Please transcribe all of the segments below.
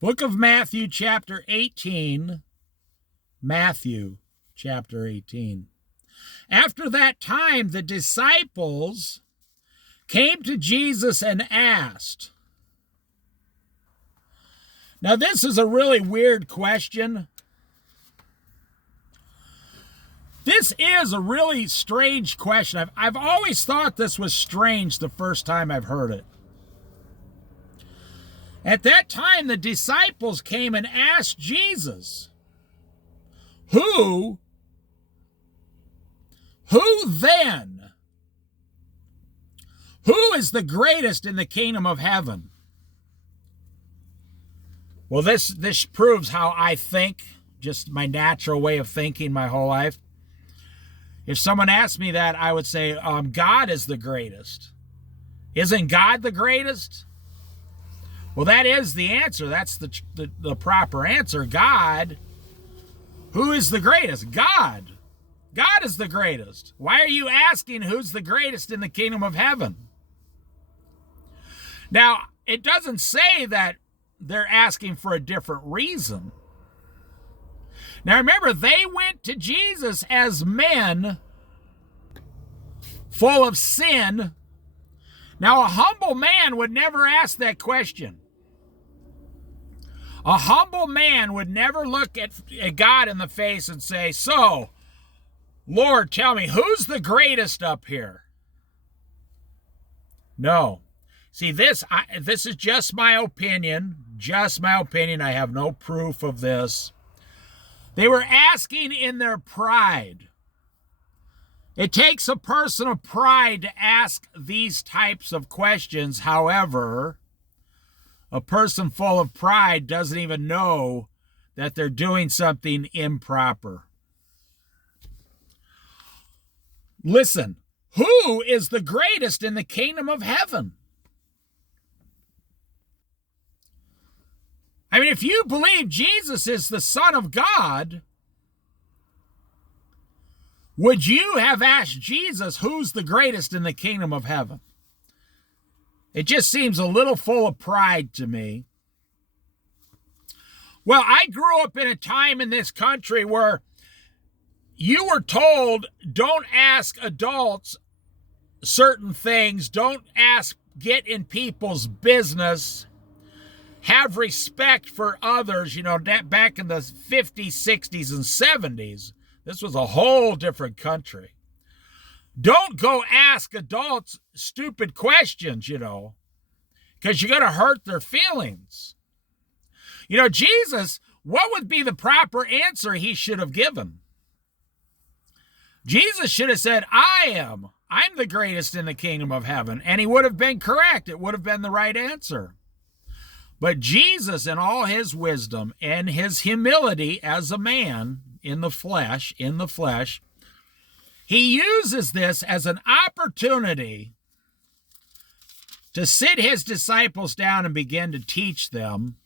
Book of Matthew, chapter 18. Matthew, chapter 18. After that time, the disciples came to Jesus and asked. Now, this is a really weird question. This is a really strange question. I've always thought this was strange the first time I've heard it. At that time, the disciples came and asked Jesus, Who then? Who is the greatest in the kingdom of heaven? Well, this proves how I think, just my natural way of thinking my whole life. If someone asked me that, I would say, God is the greatest. Isn't God the greatest? Well, that is the answer. That's the proper answer. God. Who is the greatest? God. God is the greatest. Why are you asking who's the greatest in the kingdom of heaven? Now, it doesn't say that they're asking for a different reason. Now, remember, they went to Jesus as men full of sin. Now, a humble man would never ask that question. A humble man would never look at God in the face and say, So, Lord, tell me, who's the greatest up here? No. See, this is just my opinion. Just my opinion. I have no proof of this. They were asking in their pride. It takes a person of pride to ask these types of questions. However, a person full of pride doesn't even know that they're doing something improper. Listen, who is the greatest in the kingdom of heaven? I mean, if you believe Jesus is the Son of God, would you have asked Jesus who's the greatest in the kingdom of heaven? It just seems a little full of pride to me. Well, I grew up in a time in this country where you were told, don't ask adults certain things, don't get in people's business, have respect for others. You know, back in the 50s, 60s, and 70s, this was a whole different country. Don't go ask adults stupid questions, because you're going to hurt their feelings. Jesus, what would be the proper answer he should have given? Jesus should have said, I'm the greatest in the kingdom of heaven. And he would have been correct. It would have been the right answer. But Jesus, in all his wisdom and his humility as a man in the flesh, he uses this as an opportunity to sit his disciples down and begin to teach them.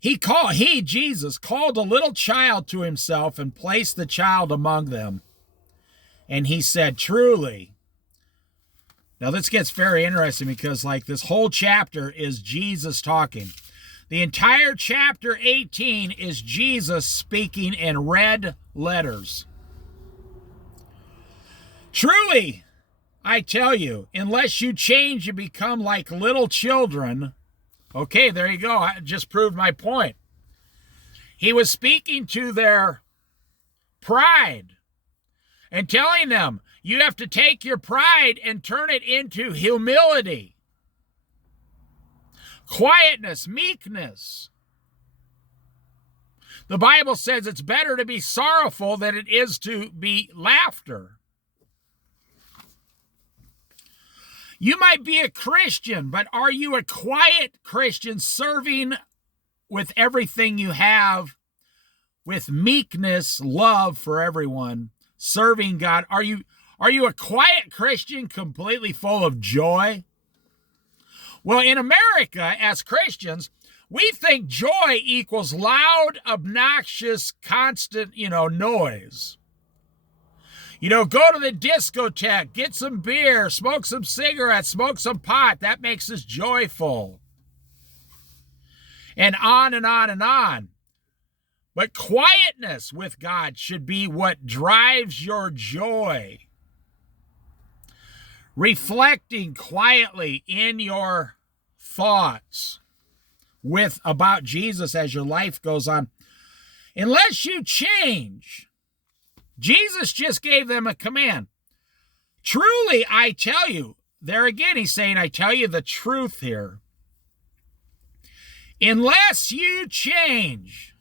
Jesus, called a little child to himself and placed the child among them. And he said, truly. Now this gets very interesting because this whole chapter is Jesus talking. The entire chapter 18 is Jesus speaking in red letters. Truly, I tell you, unless you change and become like little children. Okay, there you go. I just proved my point. He was speaking to their pride and telling them, you have to take your pride and turn it into humility, quietness, meekness. The Bible says it's better to be sorrowful than it is to be laughter. You might be a Christian, but are you a quiet Christian serving with everything you have, with meekness, love for everyone, serving God? Are you a quiet Christian completely full of joy? Well, in America, as Christians, we think joy equals loud, obnoxious, constant, noise. Go to the discotheque, get some beer, smoke some cigarettes, smoke some pot. That makes us joyful. And on and on and on. But quietness with God should be what drives your joy. Reflecting quietly in your thoughts about Jesus as your life goes on. Unless you change, Jesus just gave them a command. Truly, I tell you, there again, he's saying, I tell you the truth here. Unless you change.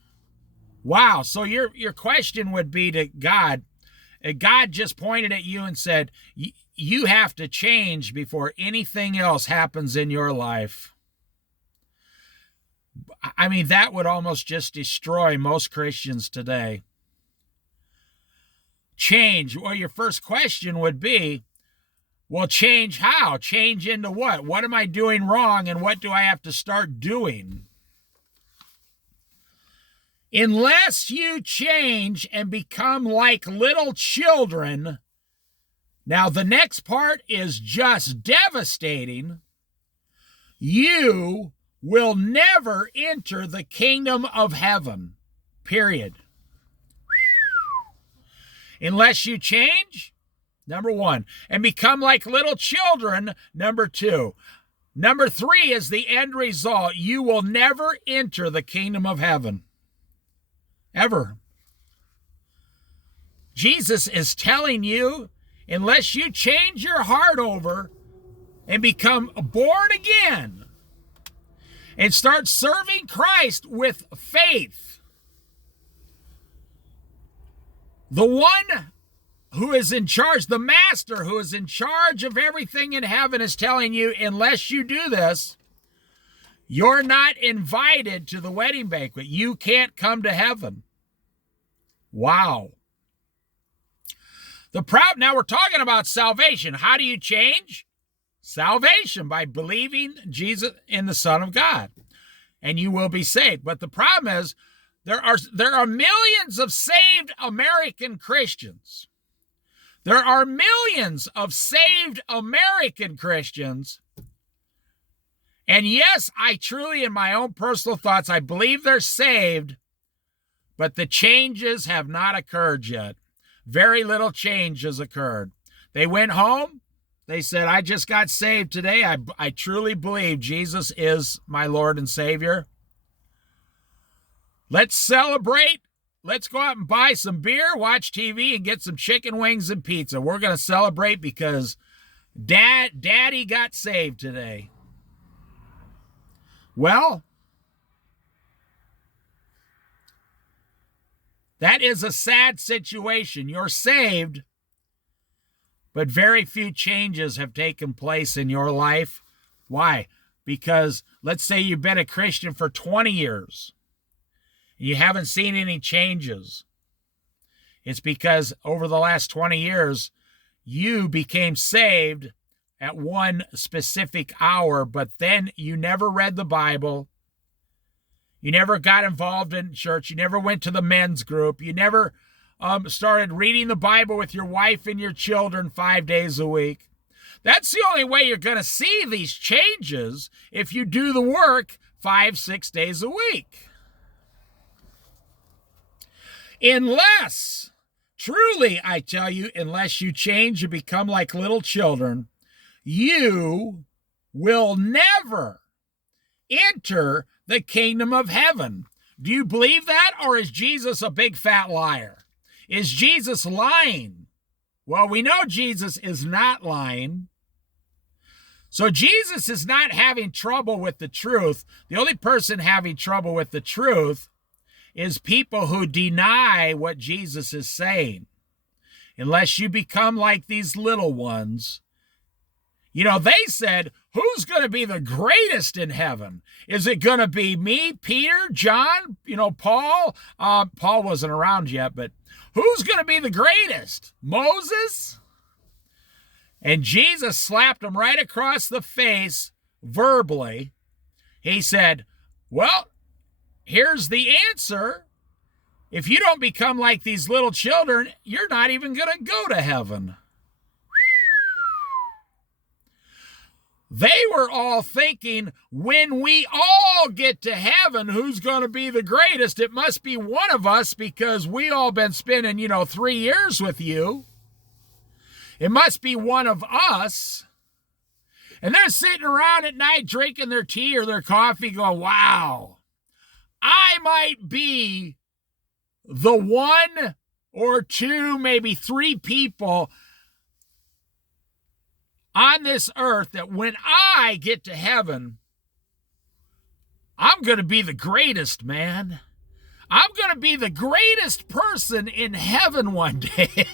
Wow. So your question would be to God. God just pointed at you and said, you have to change before anything else happens in your life. I mean, that would almost just destroy most Christians today. Change. Well, your first question would be, well, change how? Change into what? What am I doing wrong, and what do I have to start doing? Unless you change and become like little children. Now, the next part is just devastating. You will never enter the kingdom of heaven, period. Unless you change, number one, and become like little children, number two. Number three is the end result. You will never enter the kingdom of heaven. Ever. Jesus is telling you, unless you change your heart over and become born again and start serving Christ with faith, the one who is in charge, the master who is in charge of everything in heaven, is telling you, unless you do this, you're not invited to the wedding banquet. You can't come to heaven. Wow. Now we're talking about salvation. How do you change? Salvation, by believing Jesus in the Son of God, and you will be saved. But the problem is, there are millions of saved American Christians. There are millions of saved American Christians. And yes, I truly, in my own personal thoughts, I believe they're saved, but the changes have not occurred yet. Very little change has occurred. They went home. They said, I just got saved today. I truly believe Jesus is my Lord and Savior. Let's celebrate. Let's go out and buy some beer, watch TV, and get some chicken wings and pizza. We're going to celebrate because Daddy got saved today. Well, that is a sad situation. You're saved, but very few changes have taken place in your life. Why? Because let's say you've been a Christian for 20 years. You haven't seen any changes. It's because over the last 20 years, you became saved at one specific hour, but then you never read the Bible. You never got involved in church. You never went to the men's group. You never started reading the Bible with your wife and your children 5 days a week. That's the only way you're going to see these changes, if you do the work 5-6 days a week. Unless, truly, I tell you, unless you change and become like little children, you will never enter the kingdom of heaven. Do you believe that, or is Jesus a big fat liar? Is Jesus lying? Well, we know Jesus is not lying. So Jesus is not having trouble with the truth. The only person having trouble with the truth is people who deny what Jesus is saying. Unless you become like these little ones. They said, who's going to be the greatest in heaven? Is it going to be me, Peter, John, Paul? Paul wasn't around yet, but who's going to be the greatest? Moses? And Jesus slapped him right across the face verbally. He said, well, here's the answer. If you don't become like these little children, you're not even going to go to heaven. They were all thinking, when we all get to heaven, who's going to be the greatest? It must be one of us because we all been spending, 3 years with you. It must be one of us. And they're sitting around at night drinking their tea or their coffee going, wow, I might be the 1 or 2, maybe 3 people on this earth that when I get to heaven, I'm going to be the greatest, man. I'm going to be the greatest person in heaven one day.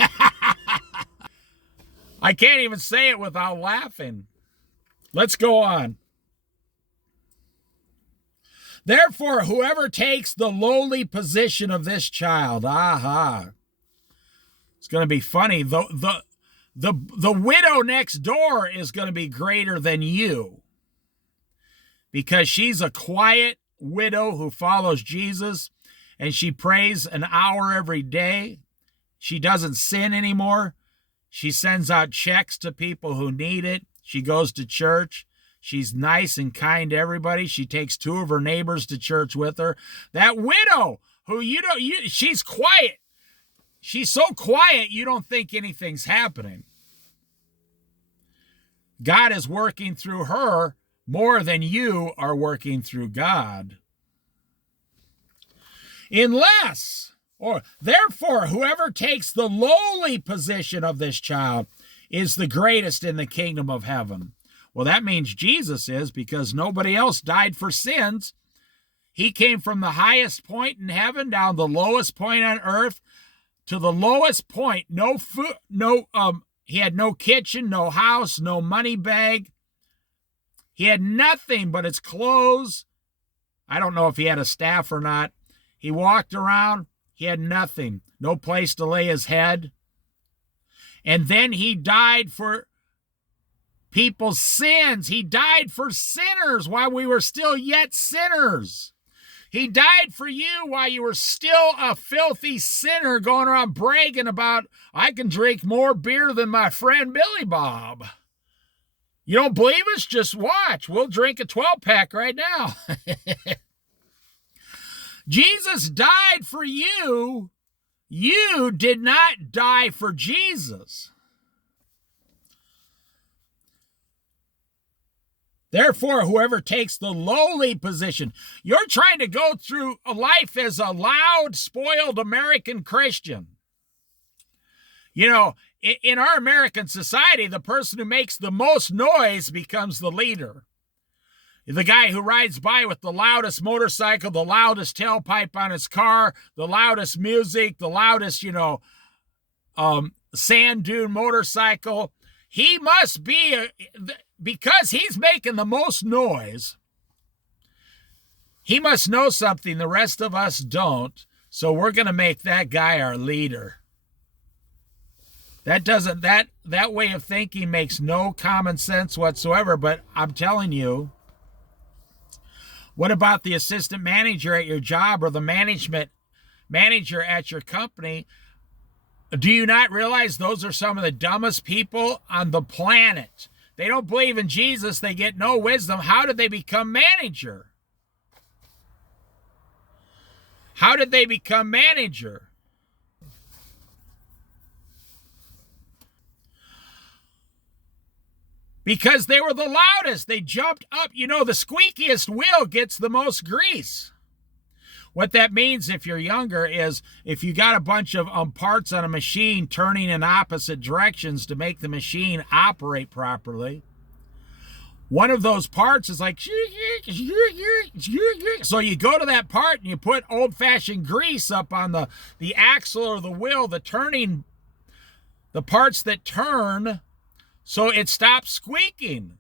I can't even say it without laughing. Let's go on. Therefore, whoever takes the lowly position of this child, it's going to be funny. The widow next door is going to be greater than you because she's a quiet widow who follows Jesus and she prays an hour every day. She doesn't sin anymore. She sends out checks to people who need it. She goes to church. She's nice and kind to everybody. She takes 2 of her neighbors to church with her. That widow who she's quiet. She's so quiet you don't think anything's happening. God is working through her more than you are working through God. Therefore, whoever takes the lowly position of this child is the greatest in the kingdom of heaven. Well, that means Jesus is, because nobody else died for sins. He came from the highest point in heaven down the lowest point on earth to the lowest point. No food, he had no kitchen, no house, no money bag. He had nothing but his clothes. I don't know if he had a staff or not. He walked around. He had nothing. No place to lay his head. And then he died for people's sins. He died for sinners while we were still yet sinners. He died for you while you were still a filthy sinner going around bragging about, I can drink more beer than my friend Billy Bob. You don't believe us? Just watch. We'll drink a 12-pack right now. Jesus died for you. You did not die for Jesus. Therefore, whoever takes the lowly position, you're trying to go through a life as a loud, spoiled American Christian. In our American society, the person who makes the most noise becomes the leader. The guy who rides by with the loudest motorcycle, the loudest tailpipe on his car, the loudest music, the loudest, sand dune motorcycle. He must be, because he's making the most noise, he must know something the rest of us don't, so we're going to make that guy our leader. That way of thinking makes no common sense whatsoever, but I'm telling you, what about the assistant manager at your job or the management manager at your company? Do you not realize those are some of the dumbest people on the planet? They don't believe in Jesus. They get no wisdom. How did they become manager? How did they become manager? Because they were the loudest. They jumped up. The squeakiest wheel gets the most grease. What that means, if you're younger, is if you got a bunch of parts on a machine turning in opposite directions to make the machine operate properly, one of those parts is like, so you go to that part and you put old-fashioned grease up on the axle or the wheel, the parts that turn, so it stops squeaking.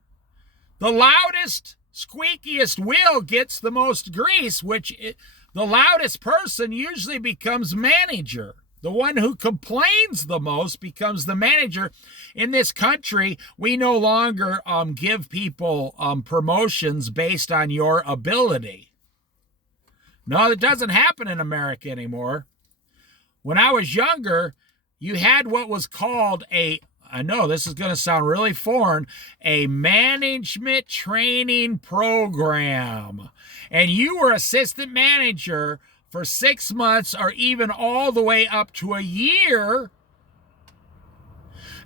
The loudest, squeakiest wheel gets the most grease, the loudest person usually becomes manager. The one who complains the most becomes the manager. In this country, we no longer give people promotions based on your ability. No, it doesn't happen in America anymore. When I was younger, you had what was called I know this is going to sound really foreign, a management training program. And you were assistant manager for 6 months or even all the way up to a year,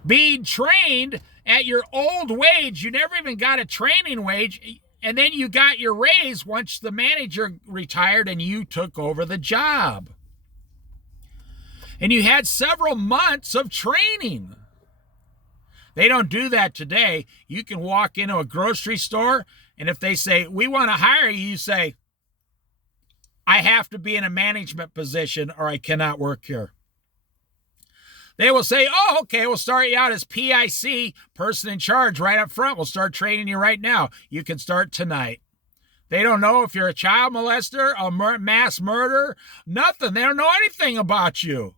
being trained at your old wage. You never even got a training wage. And then you got your raise once the manager retired and you took over the job. And you had several months of training. They don't do that today. You can walk into a grocery store, and if they say, we want to hire you, you say, I have to be in a management position or I cannot work here. They will say, oh, okay, we'll start you out as PIC, person in charge, right up front. We'll start training you right now. You can start tonight. They don't know if you're a child molester, a mass murderer, nothing. They don't know anything about you.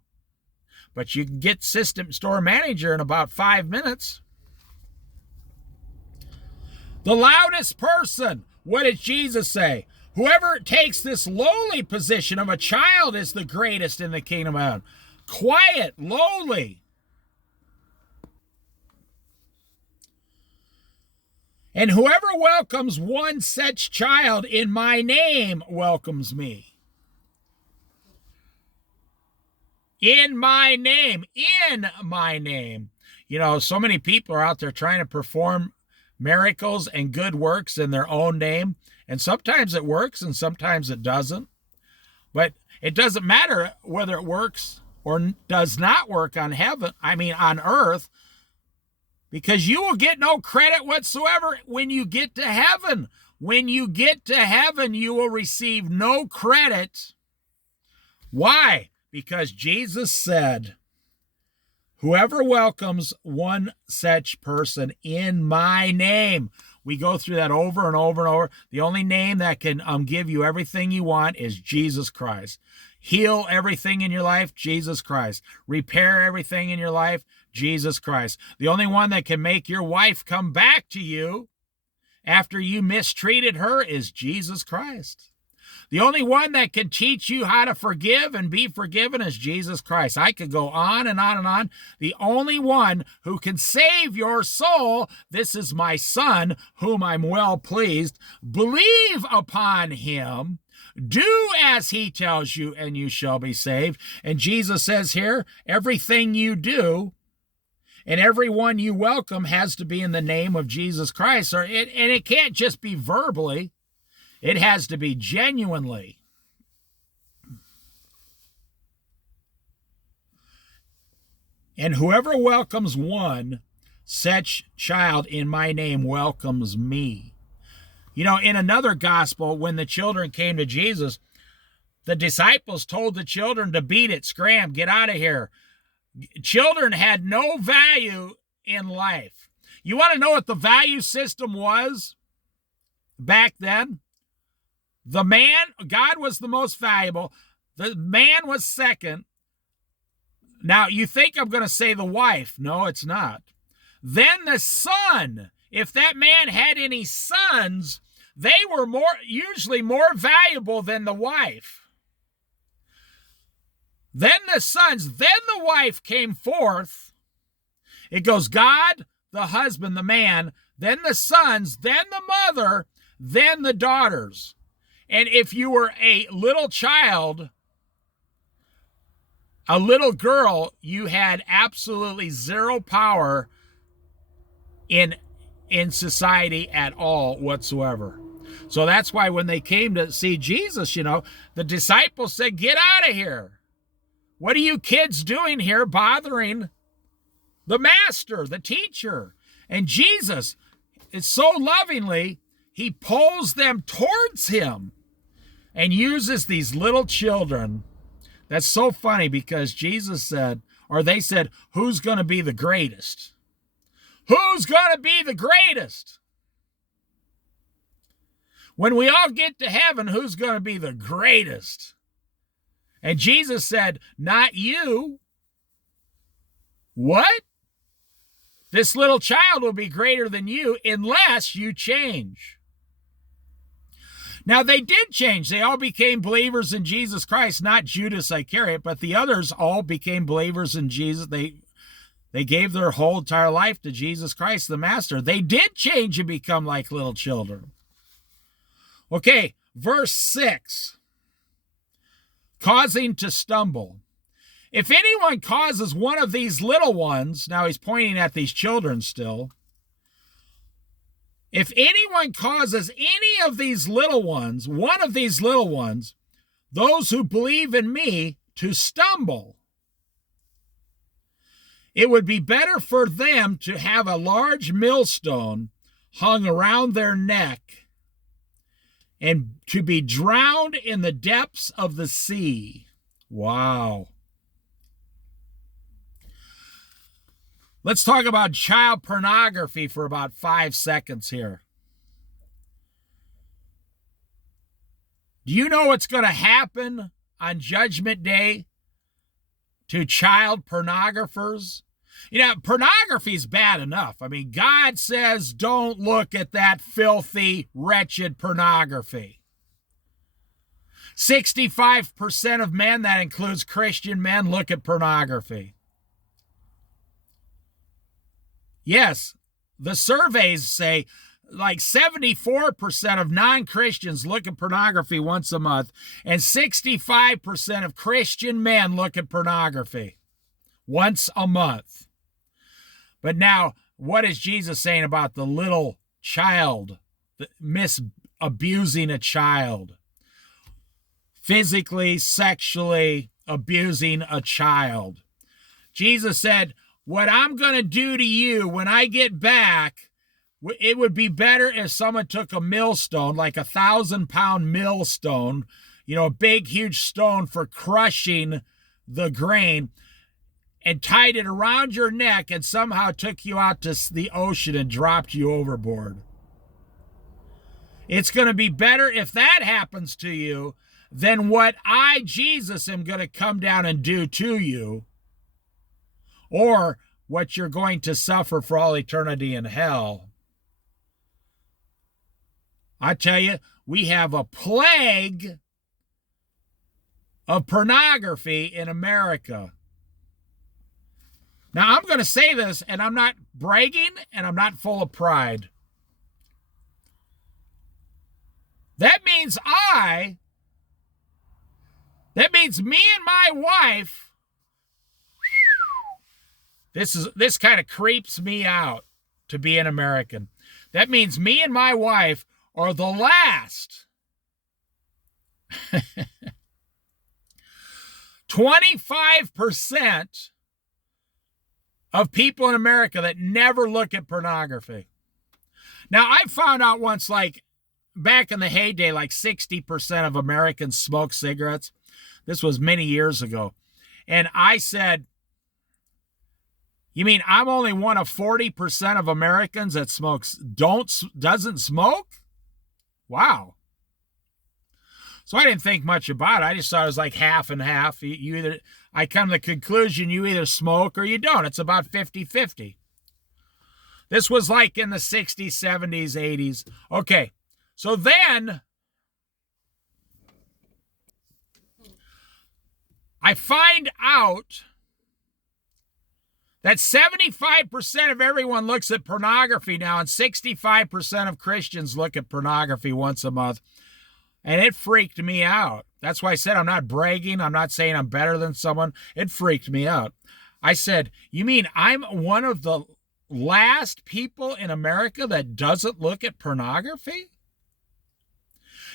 But you can get system store manager in about 5 minutes. The loudest person, what did Jesus say? Whoever takes this lowly position of a child is the greatest in the kingdom of heaven. Quiet, lowly. And whoever welcomes one such child in my name welcomes me. In my name, in my name. You know, so many people are out there trying to perform miracles and good works in their own name. And sometimes it works and sometimes it doesn't. But it doesn't matter whether it works or does not work on earth, because you will get no credit whatsoever when you get to heaven. When you get to heaven, you will receive no credit. Why? Because Jesus said, whoever welcomes one such person in my name. We go through that over and over and over. The only name that can give you everything you want is Jesus Christ. Heal everything in your life, Jesus Christ. Repair everything in your life, Jesus Christ. The only one that can make your wife come back to you after you mistreated her is Jesus Christ. The only one that can teach you how to forgive and be forgiven is Jesus Christ. I could go on and on and on. The only one who can save your soul, this is my Son, whom I'm well pleased. Believe upon him. Do as he tells you, and you shall be saved. And Jesus says here, everything you do and everyone you welcome has to be in the name of Jesus Christ. And it can't just be verbally. It has to be genuinely. And whoever welcomes one such child in my name welcomes me. You know, in another gospel, when the children came to Jesus, the disciples told the children to beat it, scram, get out of here. Children had no value in life. You want to know what the value system was back then? The man, God was the most valuable. The man was second. Now, you think I'm going to say the wife. No, it's not. Then the son. If that man had any sons, they were usually more valuable than the wife. Then the sons, then the wife came forth. It goes God, the husband, the man, then the sons, then the mother, then the daughters. And if you were a little child, a little girl, you had absolutely zero power in society at all whatsoever. So that's why when they came to see Jesus, you know, the disciples said, get out of here. What are you kids doing here bothering the master, the teacher? And Jesus, it's so lovingly, he pulls them towards him and uses these little children. That's so funny because Jesus said, or they said, who's going to be the greatest? Who's going to be the greatest? When we all get to heaven, who's going to be the greatest? And Jesus said, not you. What? This little child will be greater than you unless you change. Now, they did change. They all became believers in Jesus Christ, not Judas Iscariot, but the others all became believers in Jesus. They gave their whole entire life to Jesus Christ, the Master. They did change and become like little children. Okay, verse 6. Causing to stumble. If anyone causes one of these little ones, now he's pointing at these children still. If anyone causes any of these little ones, one of these little ones, those who believe in me, to stumble, it would be better for them to have a large millstone hung around their neck and to be drowned in the depths of the sea. Wow. Let's talk about child pornography for about 5 seconds here. Do you know what's going to happen on Judgment Day to child pornographers? You know, pornography is bad enough. I mean, God says don't look at that filthy, wretched pornography. 65% of men, that includes Christian men, look at pornography. Yes, the surveys say like 74% of non-Christians look at pornography once a month, and 65% of Christian men look at pornography once a month. But now, what is Jesus saying about the little child, abusing a child? Physically, sexually abusing a child. Jesus said, what I'm going to do to you when I get back, it would be better if someone took a millstone, like 1,000-pound millstone, you know, a big, huge stone for crushing the grain, and tied it around your neck and somehow took you out to the ocean and dropped you overboard. It's going to be better if that happens to you than what I, Jesus, am going to come down and do to you, or what you're going to suffer for all eternity in hell. I tell you, we have a plague of pornography in America. Now, I'm going to say this, and I'm not bragging, and I'm not full of pride. That means me and my wife, this kind of creeps me out to be an American. That means me and my wife are the last 25% of people in America that never look at pornography. Now, I found out once, like back in the heyday, like 60% of Americans smoke cigarettes. This was many years ago. And I said, you mean I'm only one of 40% of Americans that doesn't smoke? Wow. So I didn't think much about it. I just thought it was like half and half. I come to the conclusion you either smoke or you don't. It's about 50-50. This was like in the 60s, 70s, 80s. Okay, so then I find out that 75% of everyone looks at pornography now, and 65% of Christians look at pornography once a month. And it freaked me out. That's why I said I'm not bragging. I'm not saying I'm better than someone. It freaked me out. I said, you mean I'm one of the last people in America that doesn't look at pornography?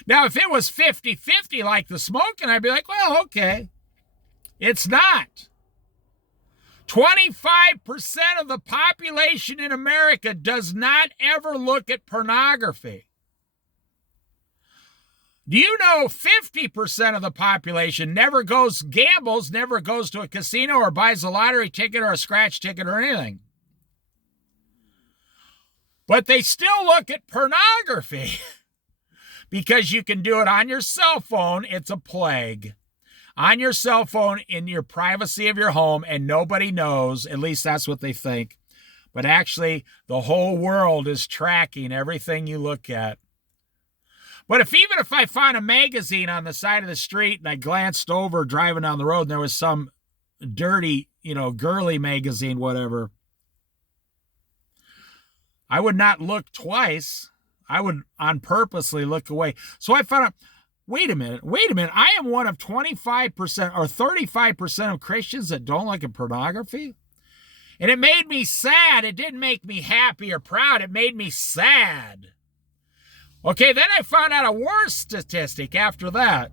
Now, if it was 50-50 like the smoking, I'd be like, well, okay. It's not. 25% of the population in America does not ever look at pornography. Do you know 50% of the population never gambles, never goes to a casino or buys a lottery ticket or a scratch ticket or anything? But they still look at pornography because you can do it on your cell phone. It's a plague. On your cell phone in your privacy of your home, and nobody knows, at least that's what they think. But actually, the whole world is tracking everything you look at. But even if I found a magazine on the side of the street and I glanced over driving down the road and there was some dirty, girly magazine, whatever, I would not look twice. I would on purposely look away. So I found out, wait a minute. I am one of 25% or 35% of Christians that don't look at pornography. And it made me sad. It didn't make me happy or proud. It made me sad. Okay, then I found out a worse statistic after that.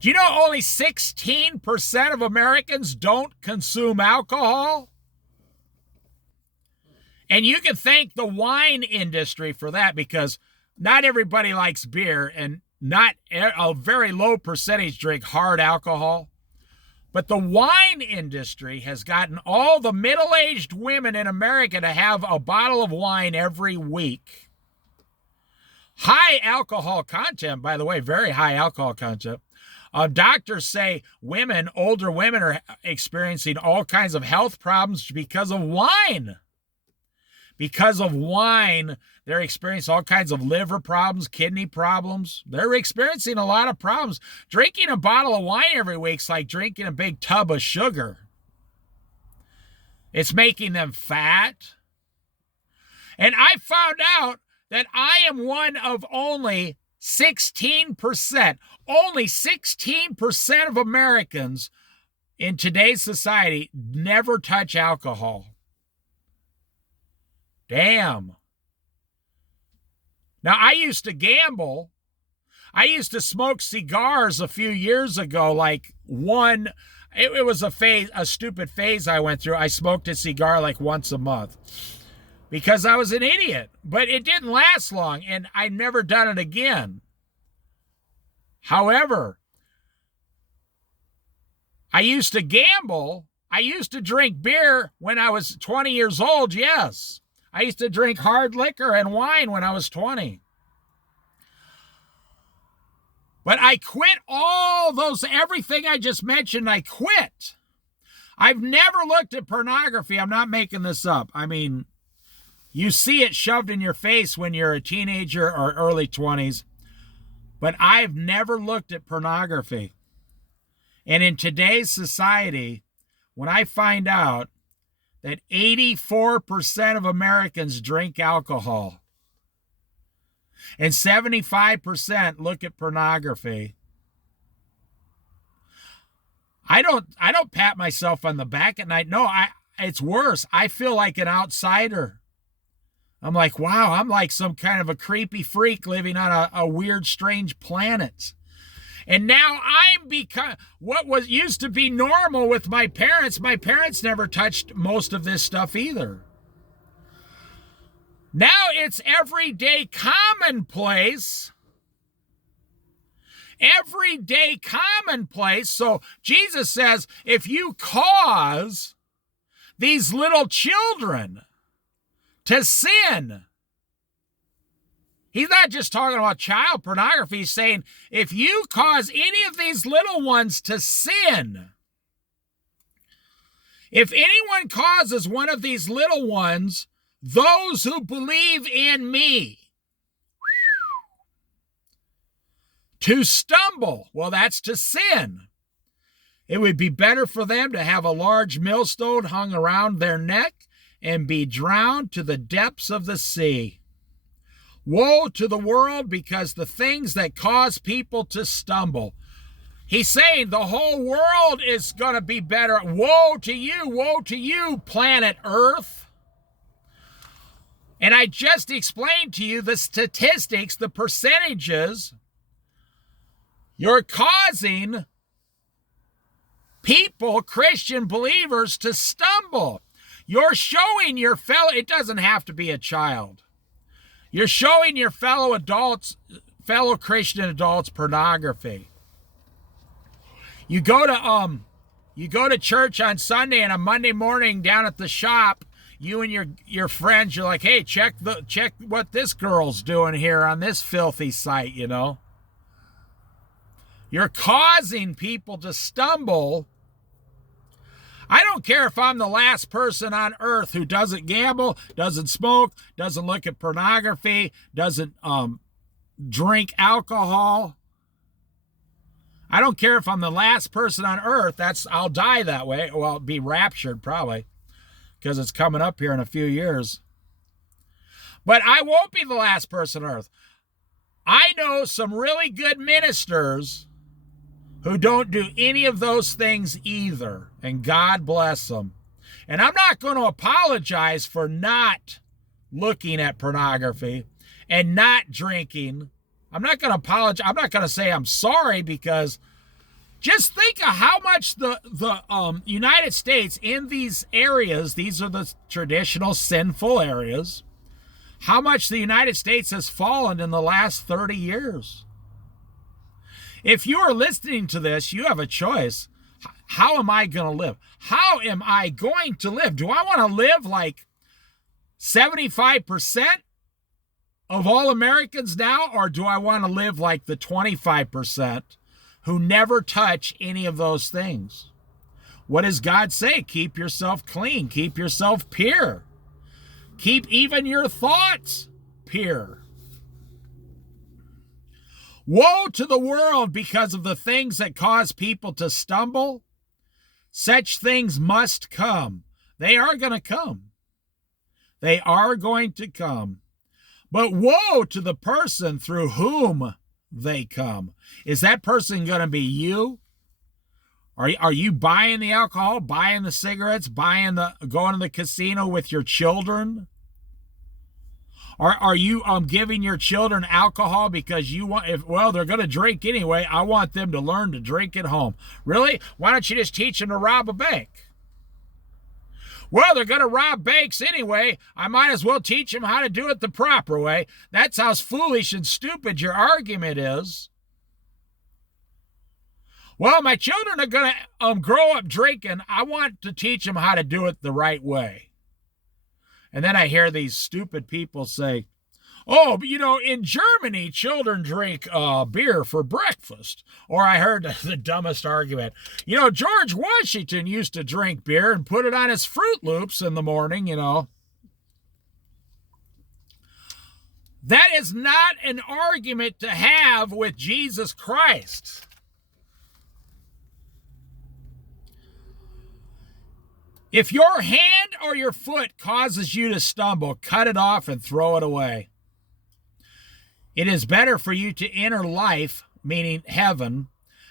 Do you know only 16% of Americans don't consume alcohol? And you can thank the wine industry for that, because not everybody likes beer and not a very low percentage drink hard alcohol. But the wine industry has gotten all the middle-aged women in America to have a bottle of wine every week. High alcohol content, by the way, very high alcohol content. Doctors say older women are experiencing all kinds of health problems because of wine. Because of wine, they're experiencing all kinds of liver problems, kidney problems. They're experiencing a lot of problems. Drinking a bottle of wine every week is like drinking a big tub of sugar. It's making them fat. And I found out that I am one of only 16%. Only 16% of Americans in today's society never touch alcohol. Damn. Now, I used to gamble. I used to smoke cigars a few years ago, it was a stupid phase I went through. I smoked a cigar like once a month because I was an idiot, but it didn't last long, and I never done it again. However, I used to gamble. I used to drink beer when I was 20 years old, yes. I used to drink hard liquor and wine when I was 20. But I quit everything I just mentioned, I quit. I've never looked at pornography. I'm not making this up. I mean, you see it shoved in your face when you're a teenager or early 20s. But I've never looked at pornography. And in today's society, when I find out that 84% of Americans drink alcohol and 75% look at pornography, I don't pat myself on the back at night. No, it's worse. I feel like an outsider. I'm like, wow, I'm like some kind of a creepy freak living on a weird, strange planet. And now I'm what used to be normal with my parents. My parents never touched most of this stuff either. Now it's everyday commonplace. Everyday commonplace. So Jesus says, if you cause these little children to sin, he's not just talking about child pornography. He's saying, if you cause any of these little ones to sin, if anyone causes one of these little ones, those who believe in me, to stumble, well, that's to sin. It would be better for them to have a large millstone hung around their neck and be drowned to the depths of the sea. Woe to the world because the things that cause people to stumble. He's saying the whole world is going to be better. Woe to you, planet Earth. And I just explained to you the statistics, the percentages. You're causing people, Christian believers, to stumble. You're showing your fellow, it doesn't have to be a child. You're showing your fellow Christian adults pornography. You go to church on Sunday, and a Monday morning down at the shop, you and your friends, you're like, hey, check what this girl's doing here on this filthy site, you know. You're causing people to stumble I don't care if I'm the last person on earth who doesn't gamble, doesn't smoke, doesn't look at pornography, doesn't drink alcohol. I don't care if I'm the last person on earth. I'll die that way. Well, be raptured probably, because it's coming up here in a few years. But I won't be the last person on earth. I know some really good ministers who don't do any of those things either, and God bless them. And I'm not going to apologize for not looking at pornography and not drinking. I'm not going to apologize. I'm not going to say I'm sorry, because just think of how much the United States in these areas, these are the traditional sinful areas, how much the United States has fallen in the last 30 years. If you are listening to this, you have a choice. How am I going to live? How am I going to live? Do I want to live like 75% of all Americans now, or do I want to live like the 25% who never touch any of those things? What does God say? Keep yourself clean. Keep yourself pure. Keep even your thoughts pure. Woe to the world because of the things that cause people to stumble. Such things must come. They are going to come. They are going to come. But woe to the person through whom they come. Is that person going to be you? Are you buying the alcohol, buying the cigarettes, going to the casino with your children? Are you giving your children alcohol because you want, they're going to drink anyway. I want them to learn to drink at home. Really? Why don't you just teach them to rob a bank? Well, they're going to rob banks anyway. I might as well teach them how to do it the proper way. That's how foolish and stupid your argument is. Well, my children are going to grow up drinking. I want to teach them how to do it the right way. And then I hear these stupid people say, oh, in Germany, children drink beer for breakfast. Or I heard the dumbest argument. George Washington used to drink beer and put it on his Fruit Loops in the morning, That is not an argument to have with Jesus Christ. If your hand or your foot causes you to stumble, cut it off and throw it away. It is better for you to enter life, meaning heaven,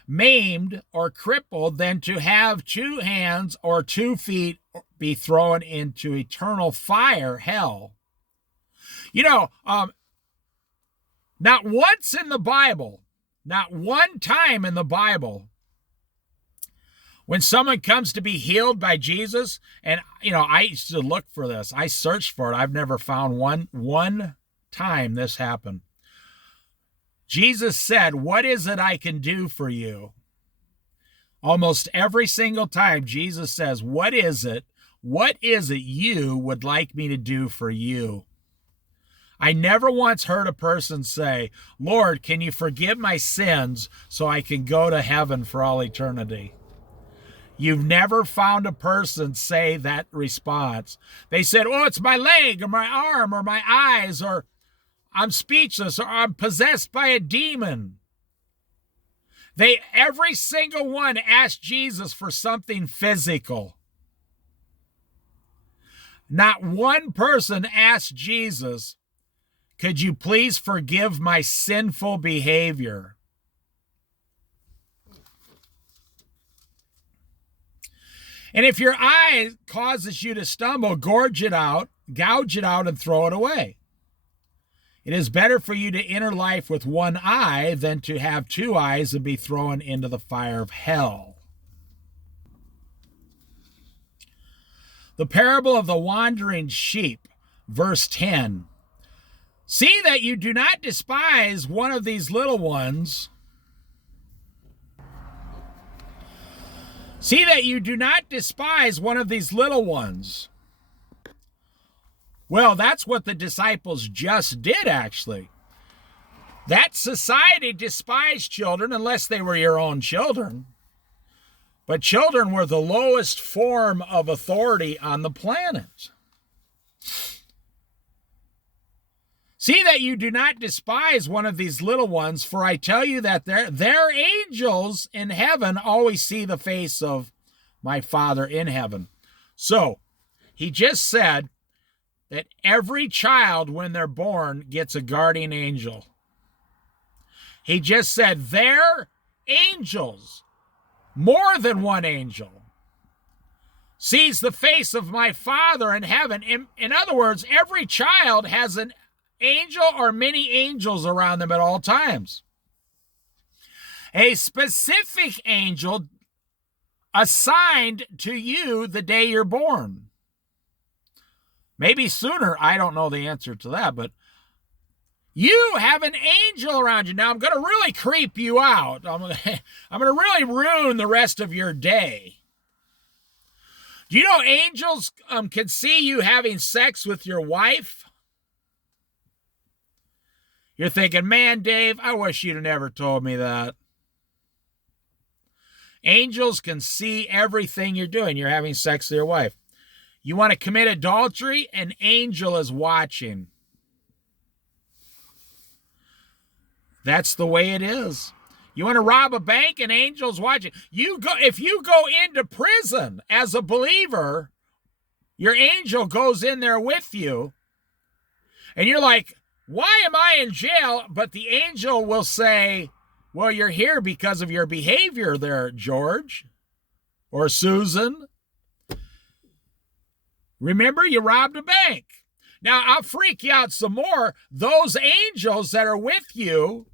maimed or crippled than to have 2 hands or 2 feet be thrown into eternal fire, hell. Not once in the Bible, not one time in the Bible, when someone comes to be healed by Jesus, and, I used to look for this. I searched for it. I've never found one time this happened. Jesus said, what is it I can do for you? Almost every single time Jesus says, what is it you would like me to do for you? I never once heard a person say, Lord, can you forgive my sins so I can go to heaven for all eternity? You've never found a person say that response. They said, oh, it's my leg or my arm or my eyes, or I'm speechless, or I'm possessed by a demon. Every single one asked Jesus for something physical. Not one person asked Jesus, could you please forgive my sinful behavior? And if your eye causes you to stumble, gouge it out, and throw it away. It is better for you to enter life with 1 eye than to have 2 eyes and be thrown into the fire of hell. The parable of the wandering sheep, verse 10. See that you do not despise one of these little ones. See that you do not despise one of these little ones. Well, that's what the disciples just did, actually. That society despised children unless they were your own children. But children were the lowest form of authority on the planet. See that you do not despise one of these little ones, for I tell you that their angels in heaven always see the face of my Father in heaven. So, he just said that every child, when they're born, gets a guardian angel. He just said their angels, more than one angel, sees the face of my Father in heaven. In other words, every child has an angel or many angels around them at all times. A specific angel assigned to you the day you're born. Maybe sooner, I don't know the answer to that, but you have an angel around you. Now, I'm going to really creep you out. I'm going to really ruin the rest of your day. Do you know angels can see you having sex with your wife? You're thinking, man, Dave, I wish you'd have never told me that. Angels can see everything you're doing. You're having sex with your wife. You want to commit adultery? An angel is watching. That's the way it is. You want to rob a bank? An angel's watching. If you go into prison as a believer, your angel goes in there with you, and you're like, why am I in jail? But the angel will say, well, you're here because of your behavior there, George or Susan. Remember, you robbed a bank. Now, I'll freak you out some more. Those angels that are with you,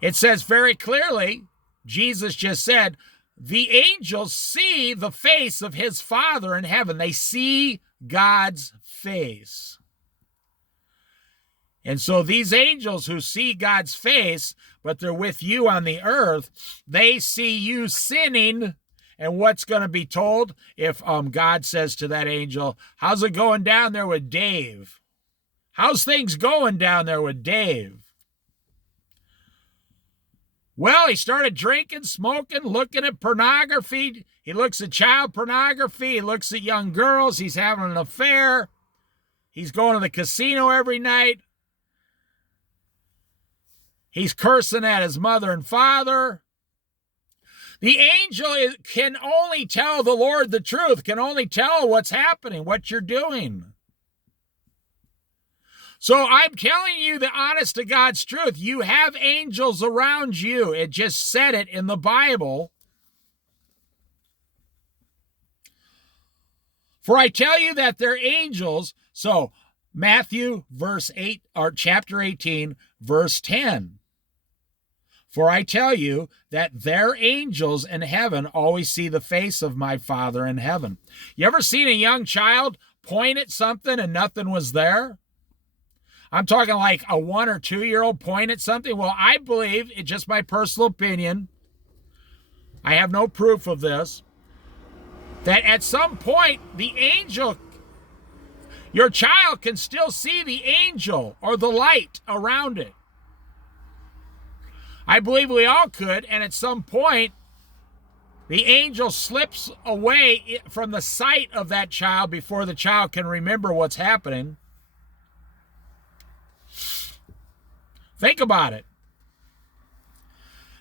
it says very clearly, Jesus just said, the angels see the face of his Father in heaven. They see God's face. And so these angels who see God's face, but they're with you on the earth, they see you sinning. And what's going to be told if God says to that angel, how's it going down there with Dave? How's things going down there with Dave? Well, he started drinking, smoking, looking at pornography. He looks at child pornography. He looks at young girls. He's having an affair. He's going to the casino every night. He's cursing at his mother and father. The angel can only tell the Lord the truth, can only tell what's happening, what you're doing. So I'm telling you the honest to God's truth. You have angels around you. It just said it in the Bible. For I tell you that they're angels. So Matthew chapter 18, verse 10. For I tell you that their angels in heaven always see the face of my Father in heaven. You ever seen a young child point at something and nothing was there? I'm talking like a 1 or 2 year old point at something. Well, I believe, it's just my personal opinion, I have no proof of this, that at some point the angel, your child can still see the angel or the light around it. I believe we all could, and at some point, the angel slips away from the sight of that child before the child can remember what's happening. Think about it.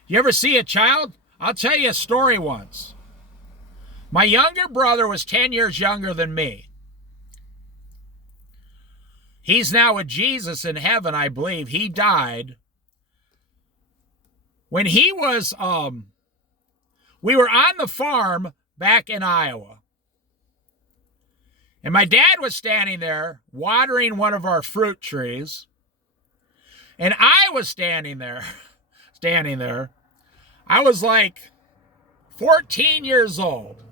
You ever see a child? I'll tell you a story once. My younger brother was 10 years younger than me. He's now with Jesus in heaven, I believe. He died. When he was, we were on the farm back in Iowa. And my dad was standing there watering one of our fruit trees. And I was standing there. I was like 14 years old.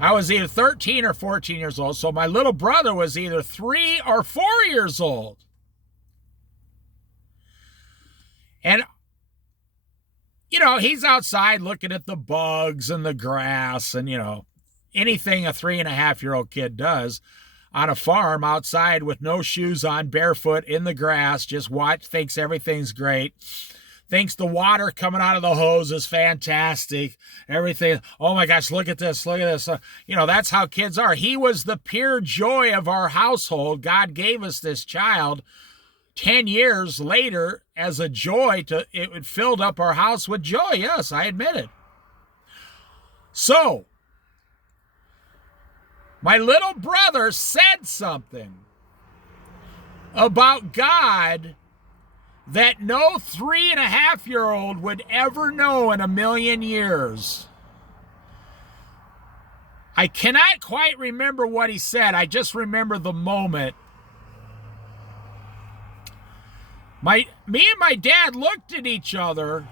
I was either 13 or 14 years old. So my little brother was either 3 or 4 years old. And he's outside looking at the bugs and the grass and, anything a 3.5-year-old kid does on a farm outside with no shoes on, barefoot in the grass, just thinks everything's great, thinks the water coming out of the hose is fantastic. Everything, oh my gosh, look at this, look at this. That's how kids are. He was the pure joy of our household. God gave us this child 10 years later as a joy. It filled up our house with joy. Yes, I admit it. So, my little brother said something about God that no 3.5-year-old would ever know in a million years. I cannot quite remember what he said. I just remember the moment. Me and my dad looked at each other,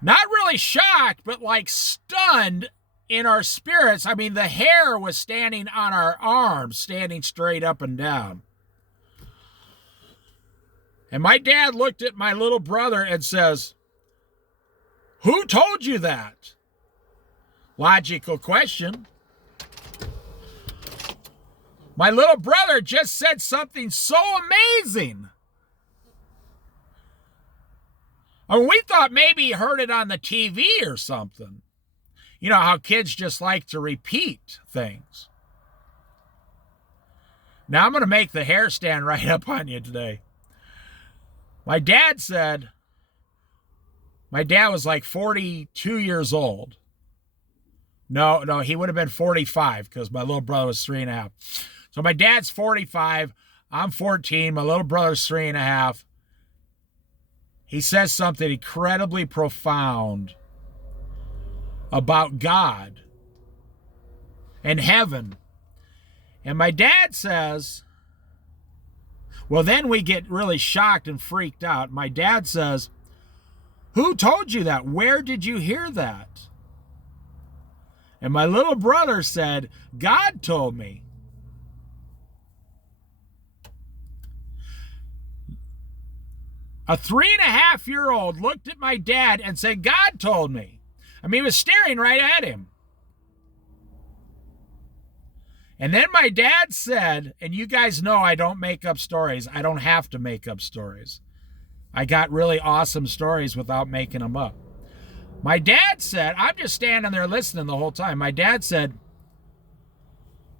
not really shocked, but like stunned in our spirits. I mean, the hair was standing on our arms, standing straight up and down. And my dad looked at my little brother and says, "Who told you that?" Logical question. My little brother just said something so amazing. I mean, we thought maybe he heard it on the TV or something. You know how kids just like to repeat things. Now I'm going to make the hair stand right up on you today. My dad was like 42 years old. No, he would have been 45 because my little brother was 3.5. So my dad's 45, I'm 14, my little brother's 3.5. He says something incredibly profound about God and heaven. And my dad says, well, then we get really shocked and freaked out. My dad says, "Who told you that? Where did you hear that?" And my little brother said, "God told me." A 3.5-year-old looked at my dad and said, "God told me." I mean, he was staring right at him. And then my dad said, and you guys know I don't make up stories. I don't have to make up stories. I got really awesome stories without making them up. My dad said, I'm just standing there listening the whole time. My dad said,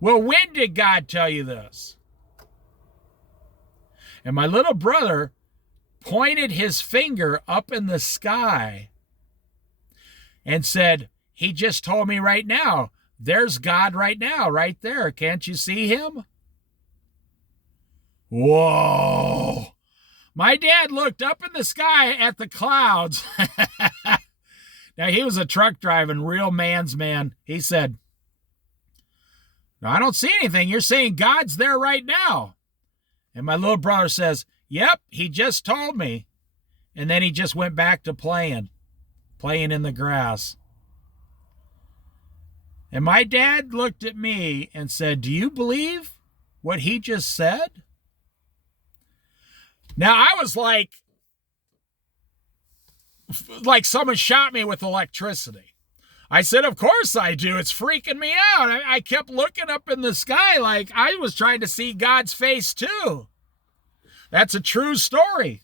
"Well, when did God tell you this?" And my little brother pointed his finger up in the sky and said, "He just told me right now. There's God right now, right there. Can't you see him?" Whoa. My dad looked up in the sky at the clouds. Now, he was a truck driving, real man's man. He said, "No, I don't see anything. You're saying God's there right now." And my little brother says, "Yep, he just told me." And then he just went back to playing in the grass. And my dad looked at me and said, "Do you believe what he just said?" Now, I was like someone shot me with electricity. I said, "Of course I do. It's freaking me out." I kept looking up in the sky like I was trying to see God's face too. That's a true story.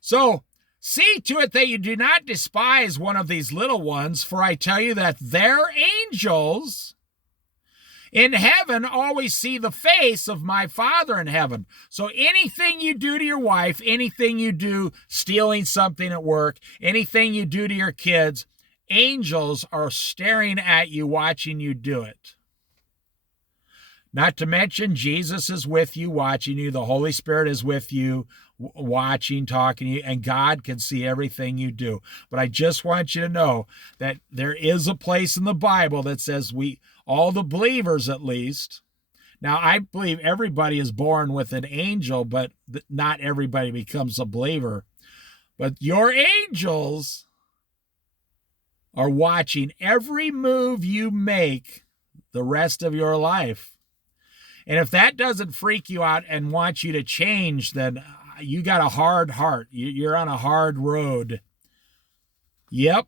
So, see to it that you do not despise one of these little ones, for I tell you that their angels in heaven always see the face of my Father in heaven. So anything you do to your wife, anything you do stealing something at work, anything you do to your kids, angels are staring at you, watching you do it. Not to mention, Jesus is with you, watching you. The Holy Spirit is with you, watching, talking to you, and God can see everything you do. But I just want you to know that there is a place in the Bible that says all the believers at least. Now, I believe everybody is born with an angel, but not everybody becomes a believer. But your angels are watching every move you make the rest of your life. And if that doesn't freak you out and want you to change, then you got a hard heart. You're on a hard road. Yep.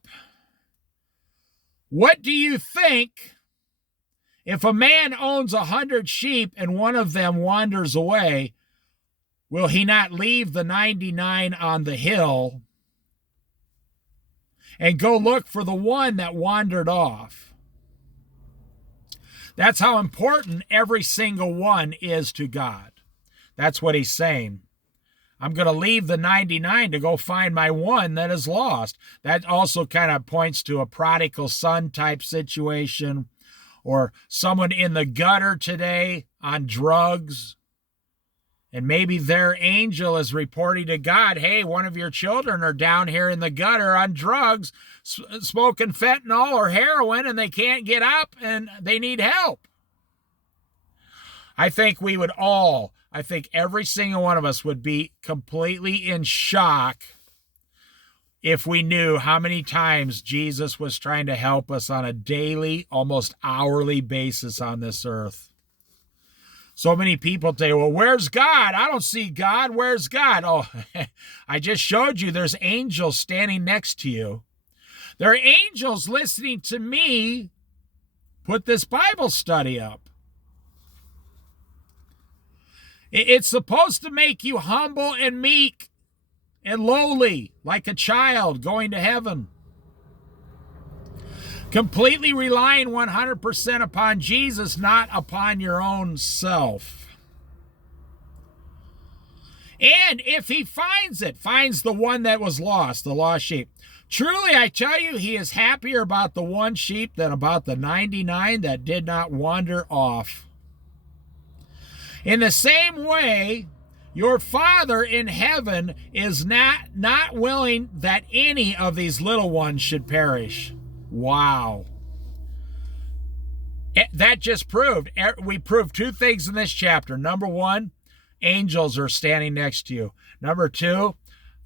What do you think if a man owns 100 sheep and one of them wanders away? will he not leave the 99 on the hill and go look for the one that wandered off? That's how important every single one is to God. That's what he's saying. I'm going to leave the 99 to go find my one that is lost. That also kind of points to a prodigal son type situation, or someone in the gutter today on drugs. And maybe their angel is reporting to God, hey, one of your children are down here in the gutter on drugs, smoking fentanyl or heroin, and they can't get up and they need help. I think every single one of us would be completely in shock if we knew how many times Jesus was trying to help us on a daily, almost hourly basis on this earth. So many people say, well, where's God? I don't see God. Where's God? Oh, I just showed you there's angels standing next to you. There are angels listening to me put this Bible study up. It's supposed to make you humble and meek and lowly, like a child going to heaven. Completely relying 100% upon Jesus, not upon your own self. And if he finds the one that was lost, the lost sheep, truly I tell you, he is happier about the one sheep than about the 99 that did not wander off. In the same way, your Father in heaven is not willing that any of these little ones should perish. Wow. That just we proved two things in this chapter. Number one, angels are standing next to you. Number two,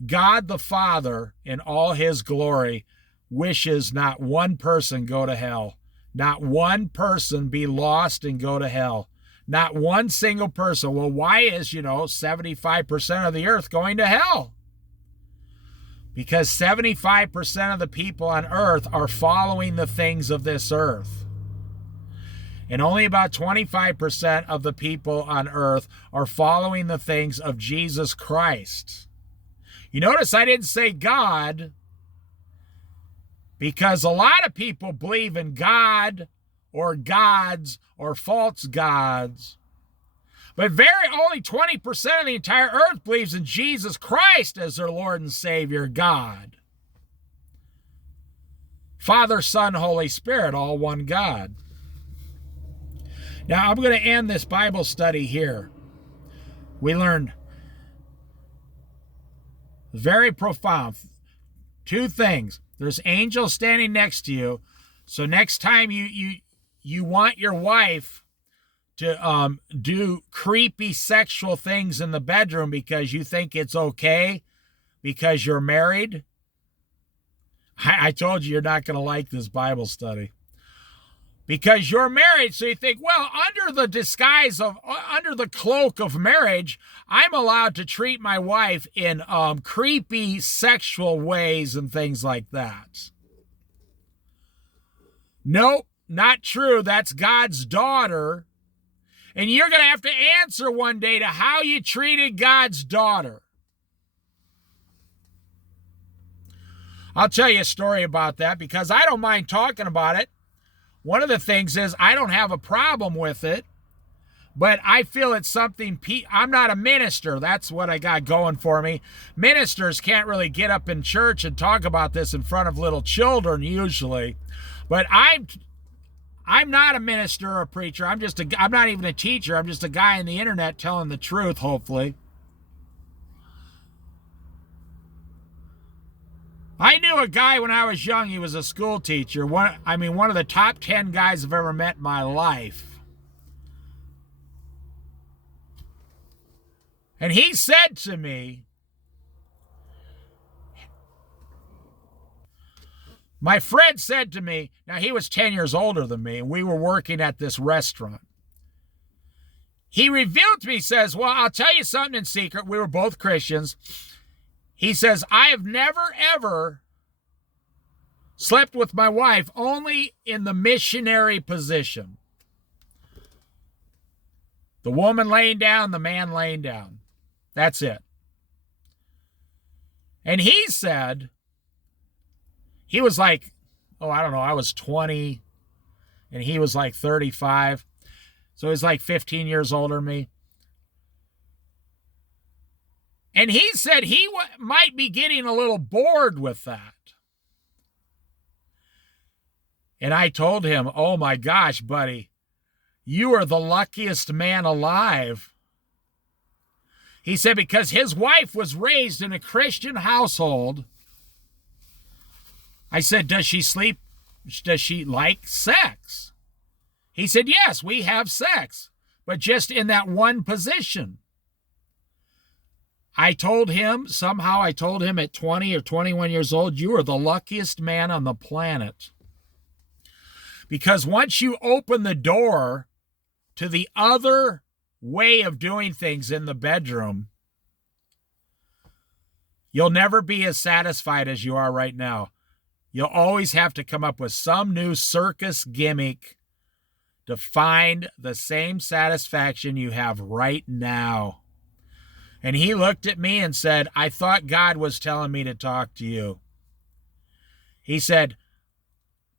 God the Father in all his glory wishes not one person go to hell. Not one person be lost and go to hell. Not one single person. Well, why is, 75% of the earth going to hell? Because 75% of the people on earth are following the things of this earth. And only about 25% of the people on earth are following the things of Jesus Christ. You notice I didn't say God, because a lot of people believe in God or gods or false gods. But only 20% of the entire earth believes in Jesus Christ as their Lord and Savior, God. Father, Son, Holy Spirit, all one God. Now, I'm going to end this Bible study here. We learned very profound two things. There's angels standing next to you. So next time you want your wife to do creepy sexual things in the bedroom because you think it's okay because you're married, I told you you're not going to like this Bible study. Because you're married, so you think, well, under the cloak of marriage, I'm allowed to treat my wife in creepy sexual ways and things like that. Nope, not true. That's God's daughter. And you're going to have to answer one day to how you treated God's daughter. I'll tell you a story about that because I don't mind talking about it. One of the things is I don't have a problem with it, but I feel it's something, I'm not a minister. That's what I got going for me. Ministers can't really get up in church and talk about this in front of little children usually. But I'm not a minister or a preacher. I'm not even a teacher. I'm just a guy on the internet telling the truth, hopefully. I knew a guy when I was young. He was a school teacher. One of the top 10 guys I've ever met in my life. And he said to me, my friend said to me, now he was 10 years older than me, and we were working at this restaurant. He revealed to me, he says, well, I'll tell you something in secret. We were both Christians. He says, I have never, ever slept with my wife only in the missionary position. The woman laying down, the man laying down. That's it. And he said, he was like, oh, I don't know, I was 20 and he was like 35. So he's like 15 years older than me. And he said he might be getting a little bored with that. And I told him, oh my gosh, buddy, you are the luckiest man alive. He said because his wife was raised in a Christian household. I said, does she like sex? He said, yes, we have sex, but just in that one position. I told him at 20 or 21 years old, you are the luckiest man on the planet. Because once you open the door to the other way of doing things in the bedroom, you'll never be as satisfied as you are right now. You'll always have to come up with some new circus gimmick to find the same satisfaction you have right now. And he looked at me and said, I thought God was telling me to talk to you. He said,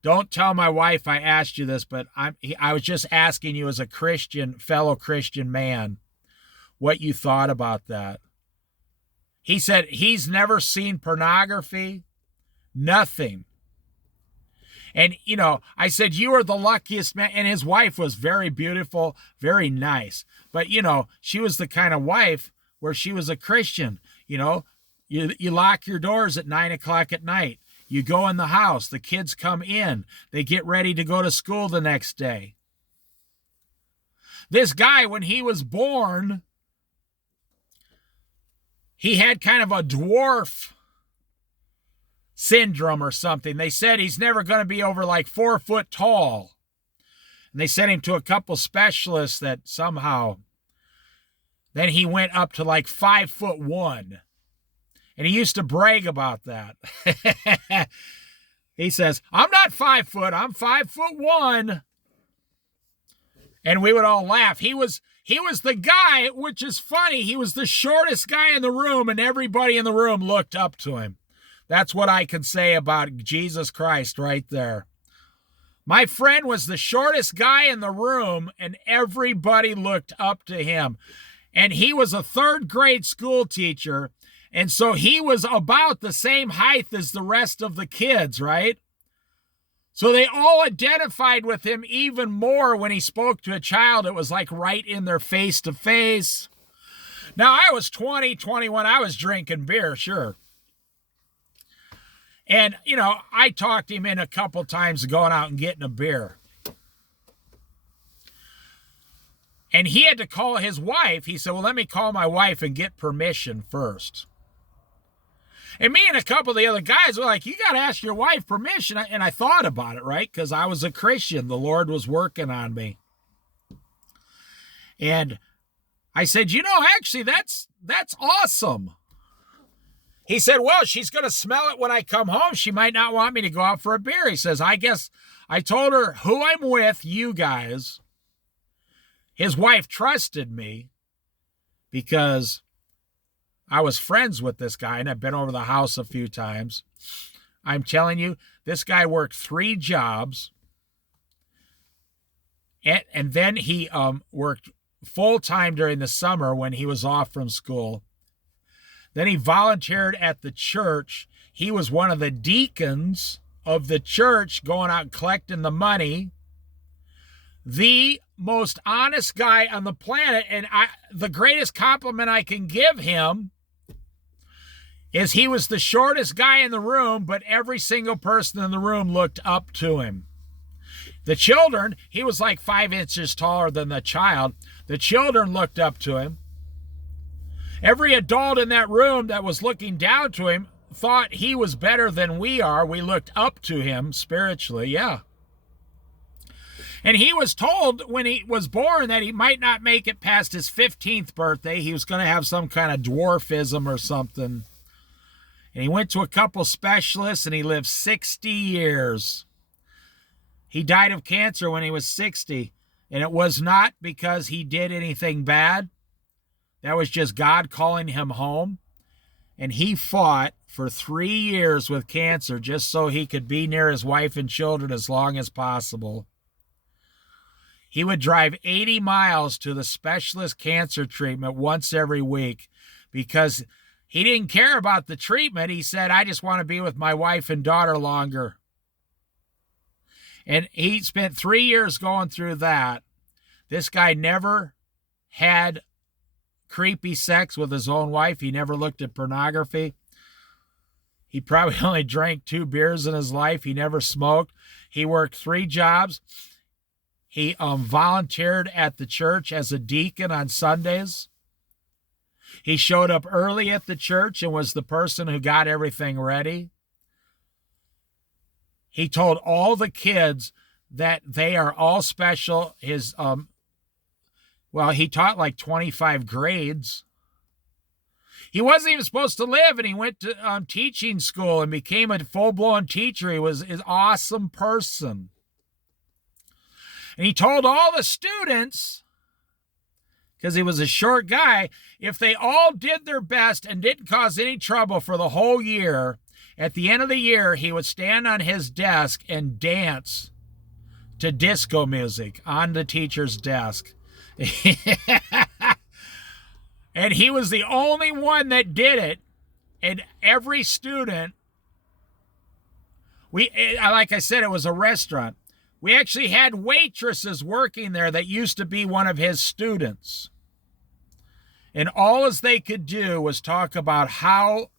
don't tell my wife I asked you this, but I was just asking you as a fellow Christian man, what you thought about that. He said he's never seen pornography, nothing. And, I said, you are the luckiest man. And his wife was very beautiful, very nice. But, she was the kind of wife where she was a Christian. You lock your doors at 9 o'clock at night. You go in the house. The kids come in. They get ready to go to school the next day. This guy, when he was born, he had kind of a dwarf syndrome or something. They said he's never going to be over like 4 foot tall. And they sent him to a couple specialists that somehow, then he went up to like 5'1". And he used to brag about that. He says, I'm not 5 foot, I'm 5'1". And we would all laugh. He was the guy, which is funny. He was the shortest guy in the room, and everybody in the room looked up to him. That's what I can say about Jesus Christ right there. My friend was the shortest guy in the room, and everybody looked up to him. And he was a 3rd grade school teacher, and so he was about the same height as the rest of the kids, right? So they all identified with him even more when he spoke to a child. It was like right in their face to face. Now, I was 20, 21. I was drinking beer, sure. And, I talked him in a couple times going out and getting a beer. And he had to call his wife. He said, well, let me call my wife and get permission first. And me and a couple of the other guys were like, you got to ask your wife permission. And I thought about it, right? Because I was a Christian. The Lord was working on me. And I said, actually, that's awesome. He said, well, she's going to smell it when I come home. She might not want me to go out for a beer. He says, I guess I told her who I'm with, you guys. His wife trusted me because I was friends with this guy, and I've been over the house a few times. I'm telling you, this guy worked 3 jobs, and then he worked full-time during the summer when he was off from school. Then he volunteered at the church. He was one of the deacons of the church going out and collecting the money. The most honest guy on the planet, and the greatest compliment I can give him is he was the shortest guy in the room, but every single person in the room looked up to him. The children, he was like 5 inches taller than the child. The children looked up to him. Every adult in that room that was looking down to him thought he was better than we are. We looked up to him spiritually, yeah. And he was told when he was born that he might not make it past his 15th birthday. He was going to have some kind of dwarfism or something. And he went to a couple specialists, and he lived 60 years. He died of cancer when he was 60. And it was not because he did anything bad. That was just God calling him home. And he fought for 3 years with cancer just so he could be near his wife and children as long as possible. He would drive 80 miles to the specialist cancer treatment once every week because he didn't care about the treatment. He said, I just want to be with my wife and daughter longer. And he spent 3 years going through that. This guy never had creepy sex with his own wife. He never looked at pornography. He probably only drank 2 beers in his life. He never smoked. He worked 3 jobs. He volunteered at the church as a deacon on Sundays. He showed up early at the church and was the person who got everything ready. He told all the kids that they are all special. He taught like 25 grades. He wasn't even supposed to live, and he went to teaching school and became a full-blown teacher. He was an awesome person. And he told all the students, because he was a short guy, if they all did their best and didn't cause any trouble for the whole year, at the end of the year, he would stand on his desk and dance to disco music on the teacher's desk. And he was the only one that did it. And every student, like I said, it was a restaurant. We actually had waitresses working there that used to be one of his students. And all as they could do was talk about how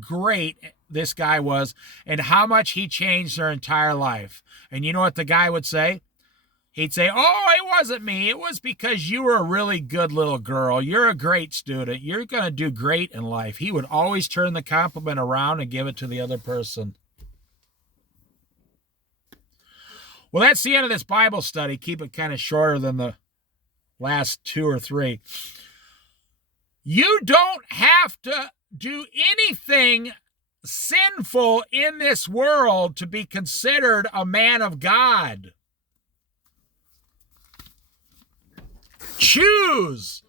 great this guy was and how much he changed their entire life. And you know what the guy would say? He'd say, oh, it wasn't me. It was because you were a really good little girl. You're a great student. You're going to do great in life. He would always turn the compliment around and give it to the other person. Well, that's the end of this Bible study. Keep it kind of shorter than the last 2 or 3. You don't have to do anything sinful in this world to be considered a man of God. Choose.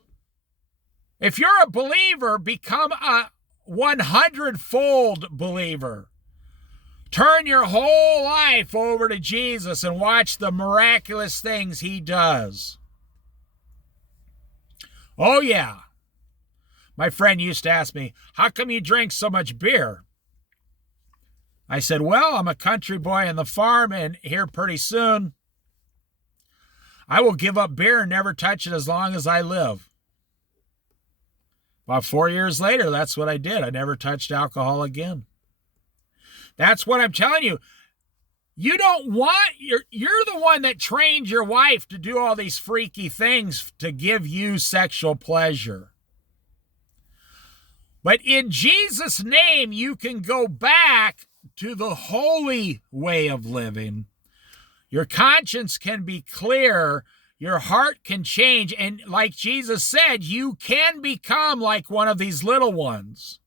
If you're a believer, become a 100-fold believer. Turn your whole life over to Jesus and watch the miraculous things he does. Oh, yeah. My friend used to ask me, how come you drink so much beer? I said, well, I'm a country boy on the farm, and here pretty soon, I will give up beer and never touch it as long as I live. About 4 years later, that's what I did. I never touched alcohol again. That's what I'm telling you. You don't want, you're the one that trained your wife to do all these freaky things to give you sexual pleasure. But in Jesus' name, you can go back to the holy way of living. Your conscience can be clear. Your heart can change. And like Jesus said, you can become like one of these little ones.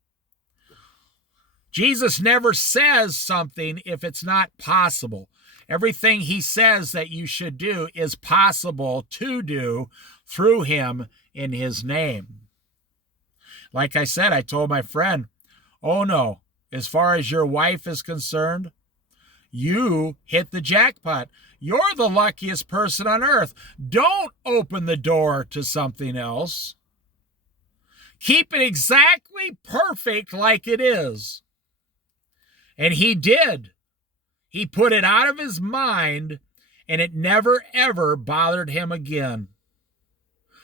Jesus never says something if it's not possible. Everything he says that you should do is possible to do through him in his name. Like I said, I told my friend, oh no, as far as your wife is concerned, you hit the jackpot. You're the luckiest person on earth. Don't open the door to something else. Keep it exactly perfect like it is. And he did. He put it out of his mind, and it never, ever bothered him again.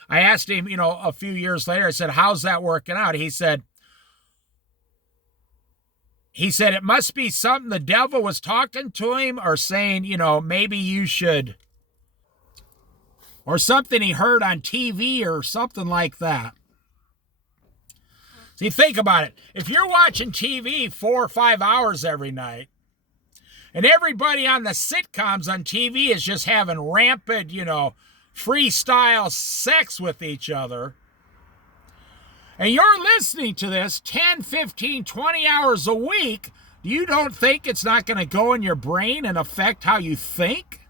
I asked him, a few years later, I said, how's that working out? He said, it must be something the devil was talking to him or saying, maybe you should, or something he heard on TV or something like that. See, think about it. If you're watching TV 4 or 5 hours every night, and everybody on the sitcoms on TV is just having rampant, freestyle sex with each other, and you're listening to this 10, 15, 20 hours a week, you don't think it's not going to go in your brain and affect how you think?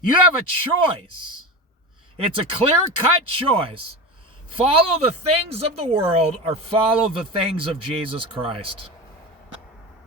You have a choice. It's a clear-cut choice. Follow the things of the world or follow the things of Jesus Christ.